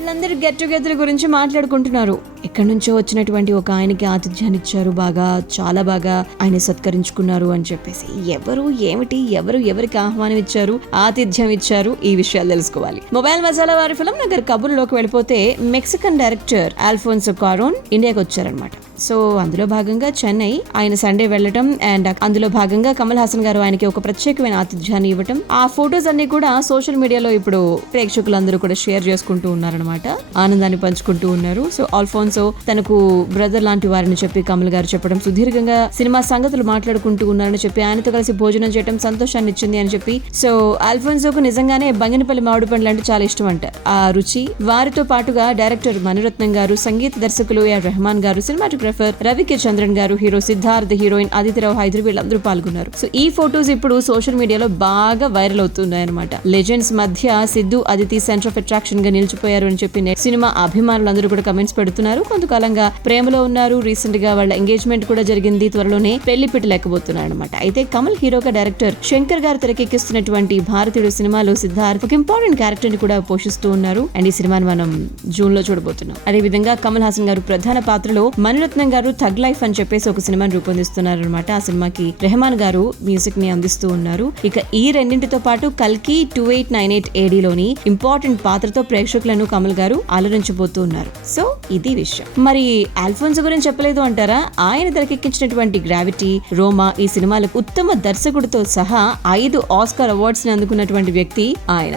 వీళ్ళందరూ get together గురించి మాట్లాడుకుంటున్నారు. ఎక్కడి నుంచో వచ్చినటువంటి ఒక ఆయనకి ఆతిథ్యాన్ని ఇచ్చారు, చాలా బాగా ఆయన సత్కరించుకున్నారు అని చెప్పేసి. ఎవరు ఏమిటి, ఎవరికి ఆహ్వానం ఇచ్చారు, ఆతిథ్యం ఇచ్చారు, ఈ విషయాలు తెలుసుకోవాలి. మొబైల్ మసాలా వారి ఫిల్మ్ నగర్ కబుర్లోకి వెళ్ళిపోతే మెక్సికన్ డైరెక్టర్ ఆల్ఫోన్సో క్వారోన్ ఇండియాకి వచ్చారనమాట. సో అందులో భాగంగా చెన్నై ఆయన సండే వెళ్ళటం అండ్ అందులో భాగంగా కమల్ హాసన్ గారు ఆయనకి ఒక ప్రత్యేకమైన ఆతిథ్యాన్ని ఇవ్వటం. ఆ ఫొటోస్ అన్ని కూడా సోషల్ మీడియాలో ఇప్పుడు ప్రేక్షకులందరూ కూడా షేర్ చేసుకుంటూ ఉన్నారనమాట, ఆనందాన్ని పంచుకుంటూ ఉన్నారు. సో ఆల్ఫోన్సో తనకు బ్రదర్ లాంటి వారిని చెప్పి కమల్ గారు చెప్పడం, సుదీర్ఘంగా సినిమా సంగతులు మాట్లాడుకుంటూ ఉన్నారని చెప్పి ఆయనతో కలిసి భోజనం చేయడం సంతోషాన్ని ఇచ్చింది అని చెప్పి. సో ఆల్ఫోన్సోకు నిజంగానే బంగినపల్లి మామిడి పండ్లు అంటే చాలా ఇష్టం అంట. ఆ రుచి వారితో పాటుగా డైరెక్టర్ మణిరత్నం గారు, సంగీత దర్శకులు ఏ రెహమాన్ గారు, సినిమాటోగ్రఫర్ రవికే చంద్రన్ గారు, హీరో సిద్ధార్థ్, హీరోయిన్ అదితిరావు హైదర్ వీళ్ళందరూ పాల్గొన్నారు. సో ఈ ఫొటోస్ ఇప్పుడు సోషల్ మీడియాలో బాగా వైరల్ అవుతున్నాయి అనమాట. లెజెండ్స్ మధ్య Siddhu, Aditi centre of attraction గా నిలిచిపోయారు అని చెప్పి సినిమా అభిమానులందరూ కూడా కమెంట్స్ పెడుతున్నారు. కొంతకాలంగా ప్రేమలో ఉన్నారు, రీసెంట్ గా వాళ్ళ ఎంగేజ్మెంట్ కూడా జరిగింది, త్వరలోనే పెళ్లి పెట్టలేకపోతున్నారు అనమాట. అయితే కమల్ హీరోగా డైరెక్టర్ శంకర్ గారు తెరకెక్కిస్తున్నటువంటి భారతీయుడు సినిమాలో సిద్ధార్థ్ ఒక ఇంపార్టెంట్ క్యారెక్టర్ ని కూడా పోషిస్తూ ఉన్నారు. అండ్ ఈ సినిమాని మనం జూన్ లో చూడబోతున్నాం. అదే విధంగా కమల్ హాసన్ గారు ప్రధాన పాత్రలో మణిరత్నం గారు థగ్ లైఫ్ అని చెప్పేసి ఒక సినిమాని రూపొందిస్తున్నారు అనమాట. ఆ సినిమాకి రెహమాన్ గారు మ్యూజిక్ ని అందిస్తూ ఉన్నారు. ఇక ఈ రెండింటితో పాటు కల్కి 2898 AD లోని ఇంపార్టెంట్ పాత్రతో ప్రేక్షకులను కమల్ గారు అలరించబోతూ ఉన్నారు. సో ఇది విషయం. మరి ఆల్ఫోన్సో గురించి చెప్పలేదు అంటారా? ఆయన తెరకెక్కించినటువంటి గ్రావిటీ, రోమా ఈ సినిమాలకు ఉత్తమ దర్శకుడితో సహా 5 ఆస్కార్ అవార్డ్స్ ని అందుకున్నటువంటి వ్యక్తి ఆయన.